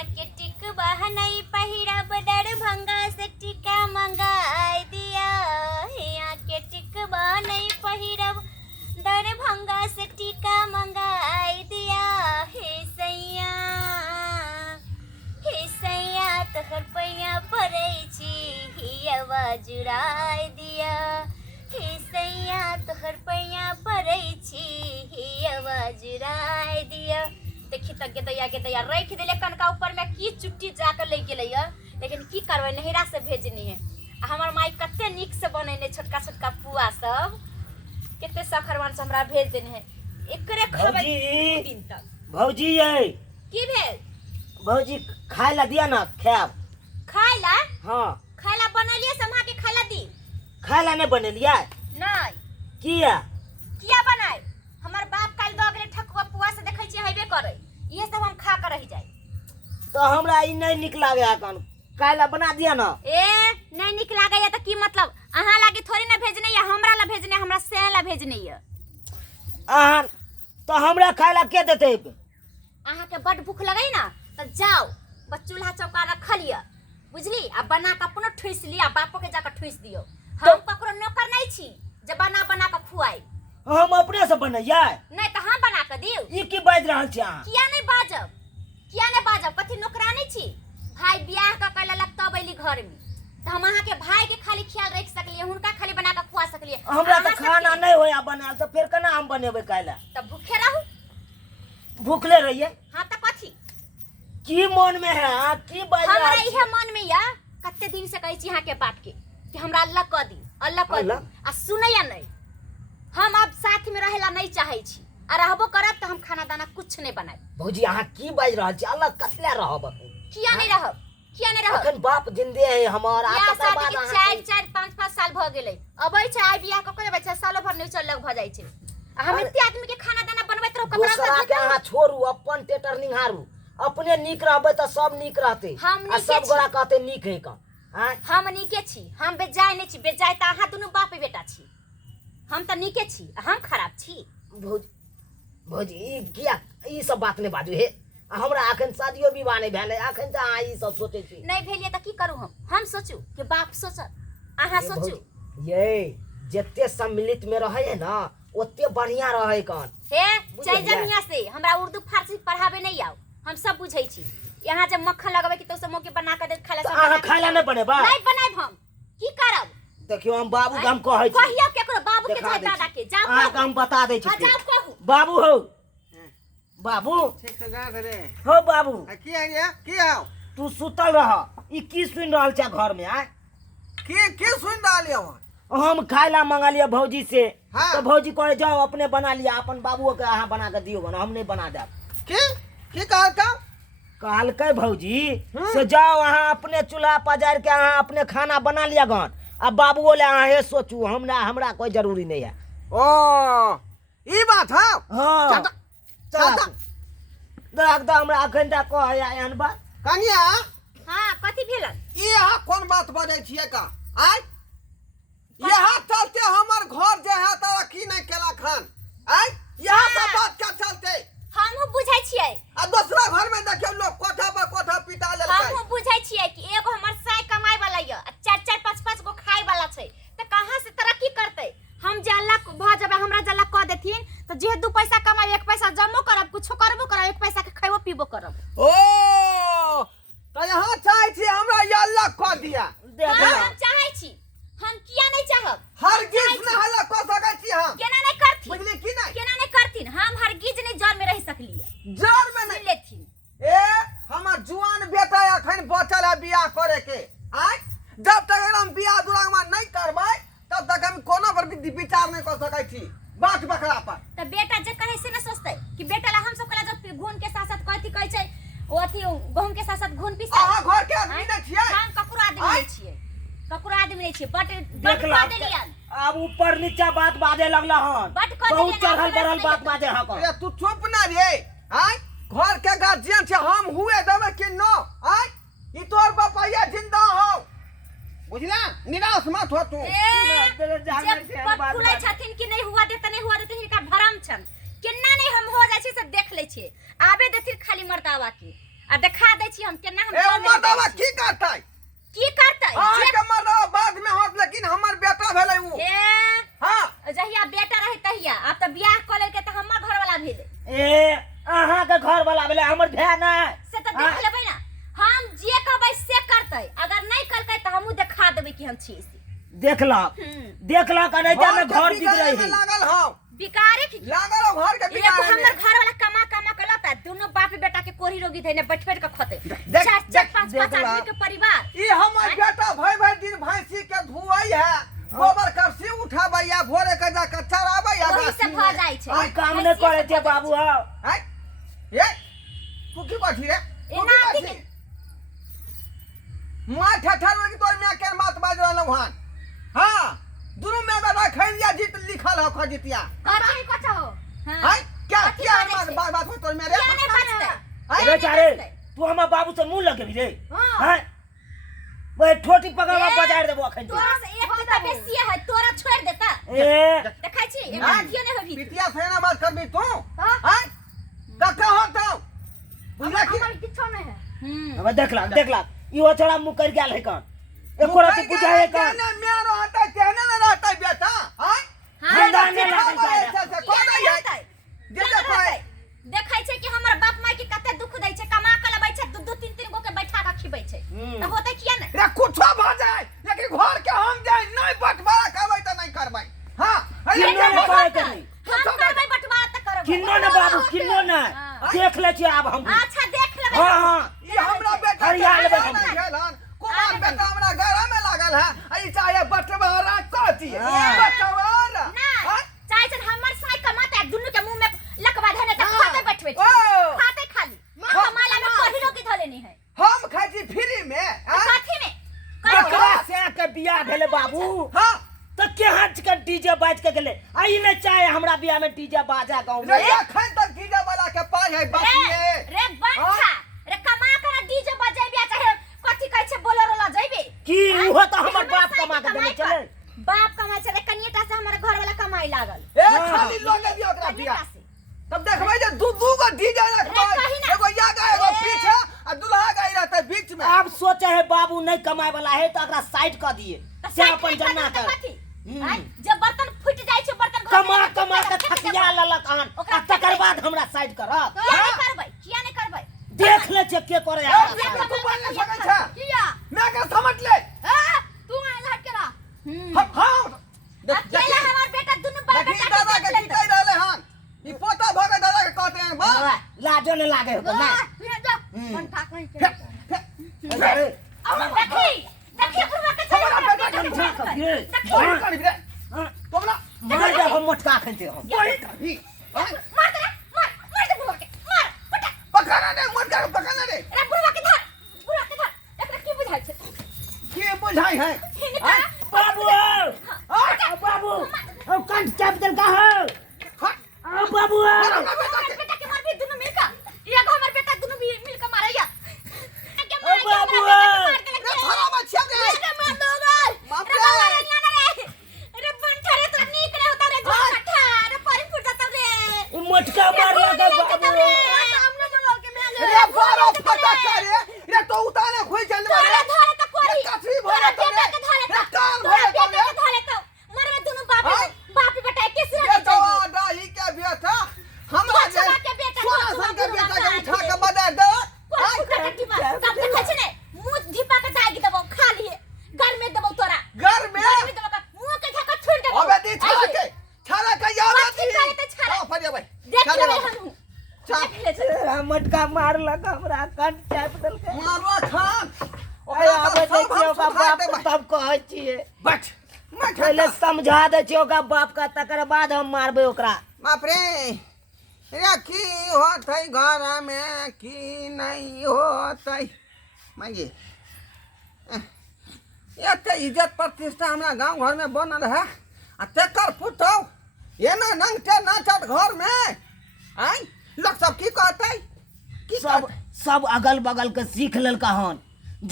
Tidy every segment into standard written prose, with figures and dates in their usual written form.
हिया के टिकवा नहीं पहिरब दरभंगा से टिका मंगाई दिया। हिया के टिकवा नहीं पहिरब दरभंगा से टिका मंगाई दिया। हे सैया तोहर पैया पड़ै छी हियवा जुड़ाई दिया। हे सैया तोहर पैया पड़ै छी हियवा जुड़ाई दिया। देखी तक के दैया रख दिले कनका ऊपर में की चुट्टी जाकर ले गेलै लेकिन की करबै नहिरा से भेजनी है। हमर माई कते निक से बनेने छोटका छोटका पुआ सब कते सखरवन से हमरा भेज देने है। एकरे खबै दिन तक। भौजी ये की भेल भौजी खाए ला दिया ना खाब खाए ला। हां खाए ला बनलिए समा के खाए ला दी। खाए ला नहीं बनेलिया नहीं किया बनाए हमर बाप काल द गेले ठकुआ पुआ से देखै छी हेबे करे ये सब हम खा कर रह जाए। तो हमरा ई नहीं निक लागे अखन खाए ला बना दिया ना। ए नहीं निक लागे त की मतलब अहाँ लागे थोड़ी ना भेजने या हमरा ला भेजने हमरा से ला भेजने ये। अहाँ तो हमरा खाए ला के देते। अहाँ के बड भूख लगई ना त जाओ बस चूल्हा चौका रख लिया बुझली आ बना के अपनो ठुस लिया बापो के जाकर ठुस दियो। हम ककरो नौकर नहीं छी जे बना के खुआई। हम अपने से बनैया नहीं त हम बना के दियो। ई की बाज रहल छी अहाँ? किया नहीं बाजब कथि नौकरानी छी। भाई बियाह क कैला लगता बैली घर में त हम अहाँ के भाई के खाली ख्याल रख सकलिए हुनका खाली बना के खुआ सकलिए। हमरा त खाना नहीं होया बनाल त फिर केना हम बनेबे काला? त भूखे रहू भूखले रहिए। हां त कथि की मन में है की बाज रहल हमरा छी? इहे मन में या कते दिन से कहै छी अहाँ के बात के कि हमरा अल्लाह क दी आ सुनैया नहीं। हम अब साथ में रहेला नहीं चाहे छी आ रहबो करब त हम खाना दाना कुछ नहीं बनाए। भौजी अहाँ की बाज रहल छी? अल्लाह कसले रहब किया नहीं रहब अखन बाप जिंदे है हमर आ या तकर शादी बाद के 4 5 साल भ गेलै अबै छै आइ बियाह क करे बच्चा सालो भर नहीं चलक भ जाय छै। हम एते आदमी के खाना दाना बनबैत रहू कपड़ा दूसरा के अहाँ छोड़ू अपन टेटर निहारू अपने निक रहबे त सब निक रहते हम आ नीके सब छी। गोरा कहते निक है का हम नीके छी हम बेजाय नहीं छी बेजाय त अहाँ दुनु बाप बेटा छी। हम त नीके छी हम खराब छी। भौजी ई किया ई सब बात नहीं बाजू हे हमरा अखन शादियो विवाह नहीं भेले अखन त अहाँ ई सब सोचे छी। नहीं भेलिए त की करू हम सोचू कि बाप सोचत अहाँ सोचू। ये जत्ते सम्मिलित में रहे है ना ओते बढ़िया रहे कन हे जय जमिया से हमरा उर्दू फारसी पढ़ावे नहीं आओ हम सब बुझै छी। यहाँ जब मक्खन लगावे कि तो सब मौके बना के दे खाला सब अहाँ खाइला नहीं बनेबा नहीं बनाइब हम की करब। देखियो हम बाबू के हम कहै छी कहियो केकरो बाबू के चाहे दादा के जाओ अहाँ हम बता दै छी। जाओ कहू बाबू हो बाबू ठीक से गा रे हो बाबू की आ गया की आओ तू सुतल रह ई की सुन रहल छ घर में आ की सुन डालिए हम खाइला मंगा लिया भौजी से हाँ। तो भौजी कहे जाओ अपने बना लिया अपन बाबू के अहाँ बना के दियो हम नहीं बना देब। की कहता कहलकै भौजी से जाओ अहाँ अपने चूल्हा पजार के अहाँ अपने खाना बना लिया गन अब बाबू ले अहाँ हे सोचू हमरा कोई जरूरी नहीं है। ओ ई बात है हां चल देख द हमरा अखन तक कह एहन बात कनिया हां कथि भेलन ई यहाँ कौन बात बजै छिए का आय यहाँ चलते हमर घर जे है तारा की नहीं केला खान आय यहाँ सब बात का चलते हमहु बुझै छियै आ दूसरा घर में देखियो लोग कोठा पर कोठा पिटा लेलकै। हमहु बुझै छियै कि एगो हमर साय कमाई वाला य आ 4 5 गो खाय वाला छै त कहां से तरक्की करतै। हम जे अल्लाह भ जबे हमरा जल्ला क देथिन त जे 2 पैसा कमाई 1 पैसा जमो करब कुछो करबो करब 1 पैसा के खैबो पीबो करब। ओ तो यहाँ चाहे छी हमरा ये अल्लाह क दिया हम चाहै छी हम किया नहीं चाहब हरगिज न हल्ला क सकै छी हम केना नहीं करथिन बुझली की नहीं केना नहीं करथिन हम हरगिज नहीं जर में रह सकलिए जर में नहीं लेथिन। ए हमर जुआन बेटा अखन बचल है बियाह करे के आय जब तक हम बियाह दुरागमा नहीं करबै तब तक हम कोनो पर विचार नहीं कर सकै छी बात बकरा पर। त बेटा जे कहे से न सोचतै कि बेटा ला हम सब कला जब घून के साथ कथि कहै छै ओ अथि गहूम के साथ घून पिसा अहाँ घर के आदमी नहीं छियै हम ककरो आदमी नहीं छियै ककरो आदमी नहीं छियै बट देख ला अब ऊपर नीचा बात बाजे लगला हन बहुत चढ़ल बढ़ल बात बाजे हक। ए तू चुप ना रे आय घर के गार्जियन छे हम हुए देबे कि न आय ई तोर बापैया जिंदा हो बुझला निराश मत हो तू खुलै छथिन कि नहीं हुआ देते नहीं हुआ देते हिनका भरम छन केना नहीं हम हो जाय छै से देख ले छै आबे देथिन खाली मर्दावा के आ देखा दै छी हम केना हम ए घर में मर्दवा रहै छी। की करतै की करतै आज जे के मर्दवा बाद में होत लेकिन हमर बेटा भेलै उ ए हां जहिया बेटा रहे तहिया अब तो बियाह क लेलकै त हमर घर वाला भेलै ए अहाँ के घर वाला भेले हमर भाई ना से त देख लेबै ना हम जे कहबै से करतै अगर नहीं करतै त हमहू देखा देबै कि हम छी से देखलक अनैता में घर बिक रही है लागल हौ बिकारे की लागल हौ घर के एगो बिगाड़े हमर में घर वाला कमा के लाता दोनों बाप बेटा के कोढ़ी रोगी थे ने बैठ के खते देख, चार देख, पांच देख ला। आदमी के परिवार ई हमर बेटा भई दिन भैंसी के धुआई है गोबर करसी उठाबै या भोरे के जा के चराबै या वही से भ जाय छै हम काम नहीं करे थे बाबू हो हैं ये तू की बाठी रे एना अथी मां ठठर में तोर में के बात बाज रहलौ हन हां दुनु में बेटा खैरिया जीत लिखल हो खजितिया कथि कथो हैं हां क्या कथी क्या बाजै छै? बात बात तोर में रे क्या नहीं बचतै हैं बेचारे तू हमर बाबू से मुंह लगे रे हाँ। हैं वो ठोटी पकड़ के बजाड़ देबो अखन तोरा से एक तो बेसी है तोरा छोड़ देता ए देखै छी एक हाँ। अथियो नहीं होबी पितिया से ना बात करबी तू हाँ। हैं कक्का होता बुझला की हमर किछो नहीं है अब देखला इहो छोड़ा मुंह कर गेल है कौन एको रति बुझाए कौन ना मेरा होता कहने ना रहता बेटा हैं खानदान में लागल से कोन है जे जे पाए देखै छै कि हमर बाप माय के कते दुख दै छै कमा के लबै छै दू तीन तीन गो के बैठा के खिबै छै त होतै किया नै रे कुछो भ जाए लेकिन घर के हम जाए नहीं बंटवारा करबै त नहीं करबै हां किन्नो ने करे के नहीं हम करबै बंटवारा त करबै किन्नो ने बाबू किन्नो ने देख ले छी आब हम अच्छा देख लेबै हां ई हमरा बेटा हरिया लेबै हम कुमार बेटा हमरा घर में लागल है ई चाहे बंटवारा कथी बंटवारा ना चाहे छै हमर साई कमाते दुनु के मुंह में लकवा धने त खाते बैठबै ओ खाते खाली माला में कोहिरो की धले नहीं है हम खाइ छी फ्री में कथि में एकरा से के बियाह भेले बाबू हां तो केहाँ के डीजे बाज के गेले आई ने चाहे हमरा बियाह में डीजे बाजा गांव में रे एखन तक डीजे वाला के पाई है बाकिए रे बंठा रे कमा के डीजे बजेबे चाहे कथि कहै छै बोलेरो ला जइबे की वो तो हमर बाप कमा के देने चले बाप कमाई छै रे कनिएटा से हमर घर वाला कमाई लागल ए खाली लगे दियो ओकरा बियाह तब देखबै जे दू गो डीजे रखबै एगो यागा एगो पीछे आ दुल्हा गाई रहतै बीच में अब सोचे है बाबू नहीं कमाए वाला है तो एकरा साइड कर दिए से अपन जन्ना कर जब बर्तन फुट जाय छै बर्तन कमा के थकिया ललक आन आ तकर बाद हमरा साइड करब किया नहीं करबै देख ले छै के करे है तू बोल नहीं सकै छै किया मैं के समझ ले तू आ लहट के रह हां अकेला हमर बेटा दुनु बाप देखी दादा के की कह रहले हन ई पोता भगे दादा के कहते हैं बा लाजो ने लागे हो ना बंठा कहीं अरे देखी बुढ़वा के हमरा बेटा के समझा कर ये बोल कर रे तोमला मार दे हम मोटका खंते हम बोल कर मार दे बुढ़वा के मार पटा पकड़ना दे मत कर पकड़ना दे रे बुढ़वा के धर एकरा की बुझाइ छै की बुझाई है बाबू बाबू अब कंठ कैपिटल का हो बाबू हमरा बेटा के बेटा के मार भी दुनु मिलकर एगो हमर बेटा दुनु मिलकर मारैया बाबू रे थोड़ा मत दे मार दो बाप रे रे बंठा रे तो नीक रे होता रे झोटा रे पानी फुट जाता रे मोटका मार लगा बाबू हमने बोल के मैं रे बारो फटा करे रे तो उताने खोई चल तोरा धरे त कोरी कथी भरे तो रे कान भरे तो रे धरे तो मरवे दुनु बाप बेटा के सिर ये तो दाही के बेटा हमरा जे छोरा के बेटा सोना सन के बेटा के उठा के बजा दे तब देखै छै ने मुंह धिपा के दागी देबो खा लिए घर में देबो तोरा घर में देबो मुंह के झका छोड़ देबो अबे दी छाला के याद कथी करे ते छाला? हां फरिया भाई देख ले हम चाप देख ले छै मटका मार लगा हमरा कंठ कैपिटल के मारवा खान अरे आबे देखियो का बाप तब कहै छिए बच मैं पहले समझा दे छियो का बाप का तकर बाद हम मारबे ओकरा बाप रे रे की होत है घर में की नहीं होत है मांगे ये ते इज्जत प्रतिष्ठा हमरा गांव घर में बनल है आ तेकर पुतौ ये ना नंगटे नाचत घर में आई लोग सब की कहते की सब अगल बगल के सीख लेलका हन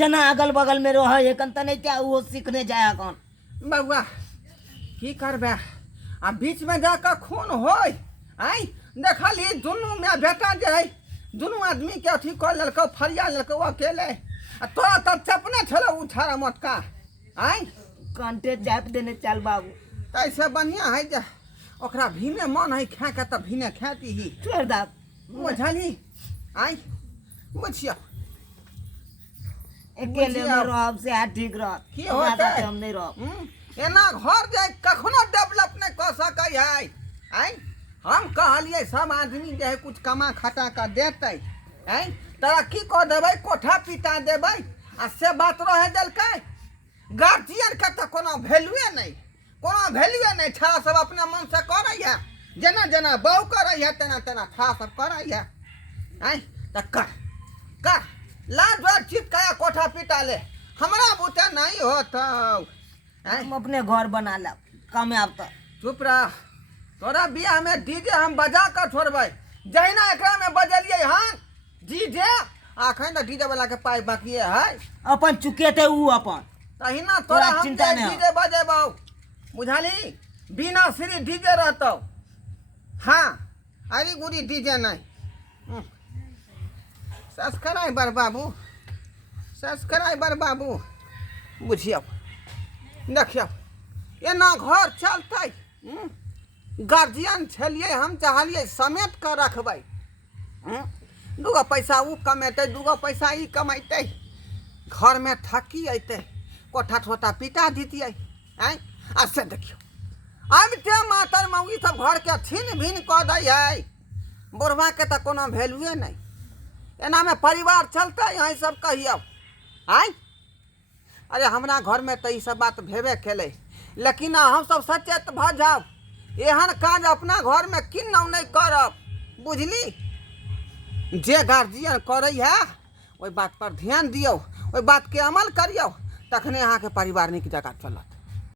जना अगल बगल में रह एकन त नहीं क्या वो सीखने जाया कौन बउआ की करबे आ बीच में जाकर खून होय आई देखली दुनू में बेटा जे है दुनू आदमी के अथी कर लेलको फरिया लेलको अकेले आ तोरा तो चपने छलो उछारा मोटका आय कंटे जाप देने चल बाबू। ऐसे बढ़िया है जे ओकरा भीने मन है खा के तो भीने खाती ही छोड़ दा बुझली आय बुझिया अकेले में रहब से ठीक रह की होतै? हम नहीं रह। एना घर जाए कखनो डेवलप नहीं कर सकै है आय हम कहलिए सब आदमी जे है कुछ कमा खटा कर देते आय तोरा की कह देबै कोठा पिटा देबै आ से बात रह देलकै गार्जियन के तो कोनो वैल्यूए नहीं छड़ा सब अपने मन से करैया जेना जेना बहू करैया तेना तेना छड़ा सब करैया आय त कर लाज वाज चिपकाया कोठा पिटा ले हमरा बुते नहीं होता हम अपने घर बना ला कामयाब तो चुप रह तोरा बियाह में डीजे हम बजा कर छोड़बै जहिना एकरा में बजलिए हन डीजे आखन त डीजे वाला के पाई बाकी है अपन चुके थे ऊ अपन तहिना तोरा हम चिंता नहीं हो। डीजे बजेबौ बुझाली बिना श्री डीजे रहतौ हाँ अरे गुरी डीजे नहीं सब्सक्राइबर बाबू बुझियौ देखियौ एना घर चलतै गार्जियन छलिए हम चाहलिए समेट कर रखबै दूगो पैसा ऊ कमेतै दूगो पैसा ई कमेतै घर में थकी अइतै कोठा ठोठा पिटा दितियै आय आ से देखियौ अब ते मातर मौगी सब घर के छीन भिन कऽ दै है बुढ़वा के तो कोनो वैल्यूए नहीं एना में परिवार चलते यहाँ सब कहियो आय अरे हमरा घर में तो ये सब बात भेबे केले लेकिन हम सब सचेत भ जाओ एहन काज अपना घर में किन्नौ नहीं करब बुझली जे गार्जियन करे है ओई बात पर ध्यान दियो ओई बात के अमल करियो तखने अहाँ के परिवार नीक जगह चलत।